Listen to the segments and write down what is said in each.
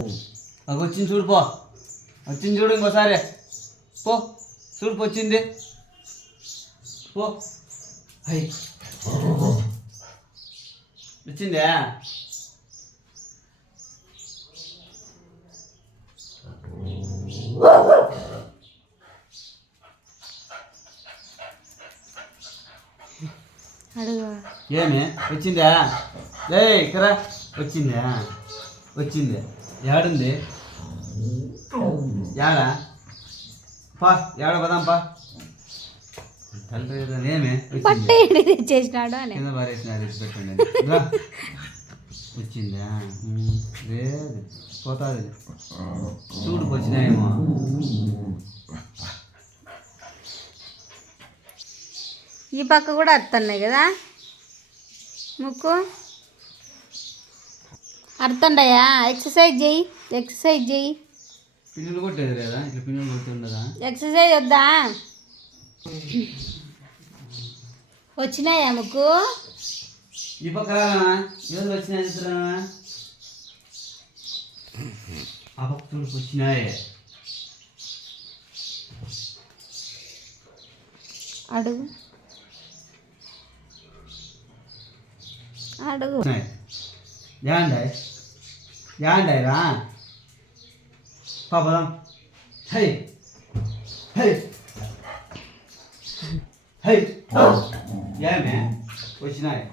అది వచ్చింది చూడు పో. వచ్చింది చూడు ఇంకోసారి. పో. చూడు వచ్చింది. పో. హై వచ్చిందా? ఏమి? వచ్చిందా? లే ఇక్కడ. వచ్చిందా? వచ్చింది. ఏడుంది ఏడా పా ఏడ పదాం పా ఏమి వచ్చింది తెచ్చేసినాడు అని కింద పెట్టండి లేదు పోతాది చూడు వచ్చినాయేమో ఈ పక్క కూడా అర్థన్నాయి కదా ముక్కు అర్థండయా? ఎక్సర్సైజ్ చెయ్యి. ఎక్సర్సైజ్ చెయ్యి. పిన్నులు కొట్టేది లేదా? ఇట్లా పిన్నులు కొడుతుండదా? ఎక్సర్సైజ్ వద్దా? వచ్చినాయా ముక్కు? ఈ పక్క ఏదో వచ్చినాయి చిత్రనా ఆ పక్క చూడు వచ్చినాయే. అడుగు. అడుగు. యాండాయ్ యాండాయ్ రా పాపదాం హై హై హై ఏమే వచ్చినాయి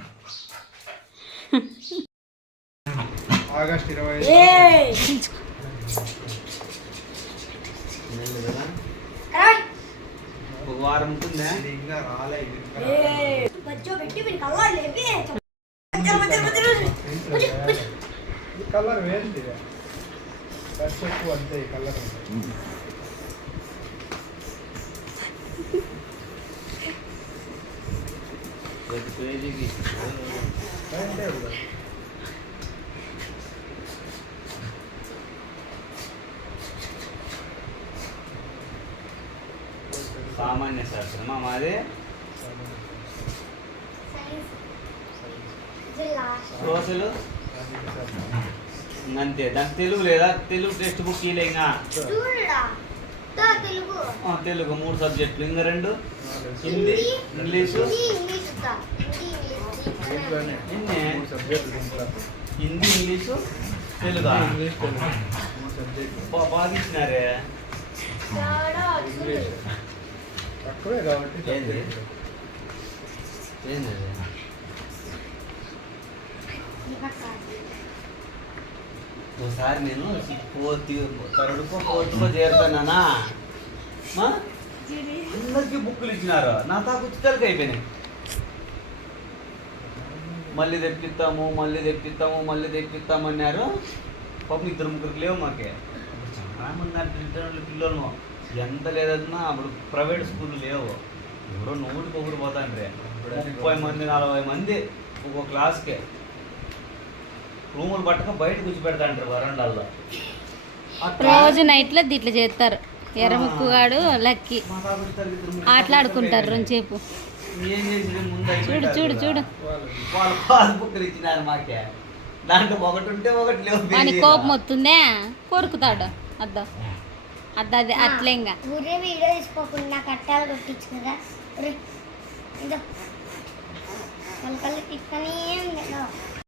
ఆగస్ట్ ఇరవై ఒక వారం ఉంటుందా? ఇంకా రాలేదు కలర్ ఖర్చు ఎక్కువ అంతే ఈ కలర్. సామాన్య శాస్త్రమా మాది? దోశలు అంతే. దానికి తెలుగు లేదా? తెలుగు టెక్స్ట్ బుక్ ఇలేగా తెలుగు. మూడు సబ్జెక్టులు. ఇంకా రెండు? హిందీ ఇంగ్లీషు? హిందీ ఇంగ్లీషు తెలుగు? బాగా ఇచ్చినారే ఇంగ్లీష్. తక్కువే కాబట్టి ఏంది? ఒకసారి నేను ఫోర్త్ థర్డ్కో ఫోర్త్కో చేరుతానా అందరికి బుక్కులు ఇచ్చినారు. నా తాకు ఉచితాలకి అయిపోయినాయి. మళ్ళీ తెప్పిస్తాము మళ్ళీ తెప్పిస్తాము మళ్ళీ తెప్పిస్తాము అన్నారు. పాపం ఇద్దరు ముగ్గురికి లేవు మాకే. చాలా మంది అంటే ఇద్దరు పిల్లలు. ఎంత లేదన్నా అప్పుడు ప్రైవేట్ స్కూల్ లేవు. ఎవరో నూటికి ఒకరు పోతాండ్రే. ముప్పై మంది నలభై మంది ఒక్కొక్క క్లాస్కే. రూములు పట్టక బయట కూర్చోబెడతాంటారు వరండాల్లో. రోజు నైట్లో దీంట్లో చేస్తారు. ఎర్రముక్కుగాడు లక్కి. ఆటలాడుకుంటారు రెండుసేపు చూడు చూడు. చూడు. వాళ్ళు ఇచ్చినారు మాకే. దాంట్లో ఒకటి ఉంటే ఒకటి లేవు పేజీలో. కోపం వస్తుందే? కొరుకుతాడు. అద్ద. అద్ద అది అట్లే ఇంకా. ఊరే వీడియో తీసుకోకుండా కట్టాలు కొట్టించు కదా. కళ్ళు తీసుకొని